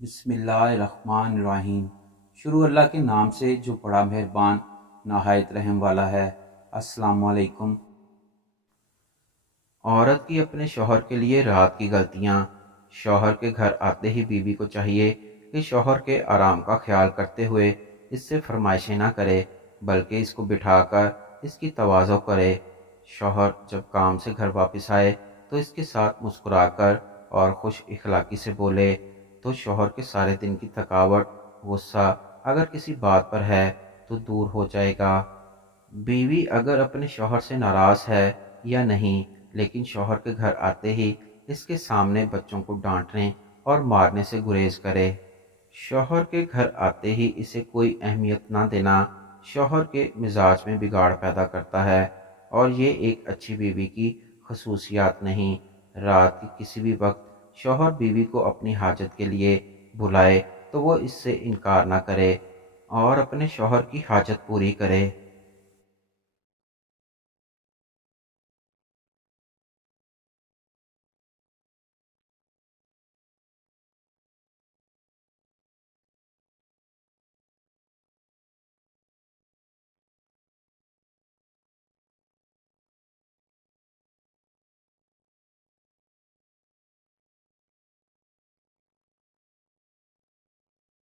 بسم اللہ الرحمن الرحیم۔ شروع اللہ کے نام سے جو بڑا مہربان نہایت رحم والا ہے۔ السلام علیکم۔ عورت کی اپنے شوہر کے لیے رات کی غلطیاں۔ شوہر کے گھر آتے ہی بیوی کو چاہیے کہ شوہر کے آرام کا خیال کرتے ہوئے اس سے فرمائشیں نہ کرے، بلکہ اس کو بٹھا کر اس کی تواضع کرے۔ شوہر جب کام سے گھر واپس آئے تو اس کے ساتھ مسکرا کر اور خوش اخلاقی سے بولے تو شوہر کے سارے دن کی تھکاوٹ، غصہ اگر کسی بات پر ہے تو دور ہو جائے گا۔ بیوی اگر اپنے شوہر سے ناراض ہے یا نہیں، لیکن شوہر کے گھر آتے ہی اس کے سامنے بچوں کو ڈانٹنے اور مارنے سے گریز کرے، شوہر کے گھر آتے ہی اسے کوئی اہمیت نہ دینا شوہر کے مزاج میں بگاڑ پیدا کرتا ہے، اور یہ ایک اچھی بیوی کی خصوصیات نہیں۔ رات کے کسی بھی وقت شوہر بیوی کو اپنی حاجت کے لیے بلائے تو وہ اس سے انکار نہ کرے اور اپنے شوہر کی حاجت پوری کرے۔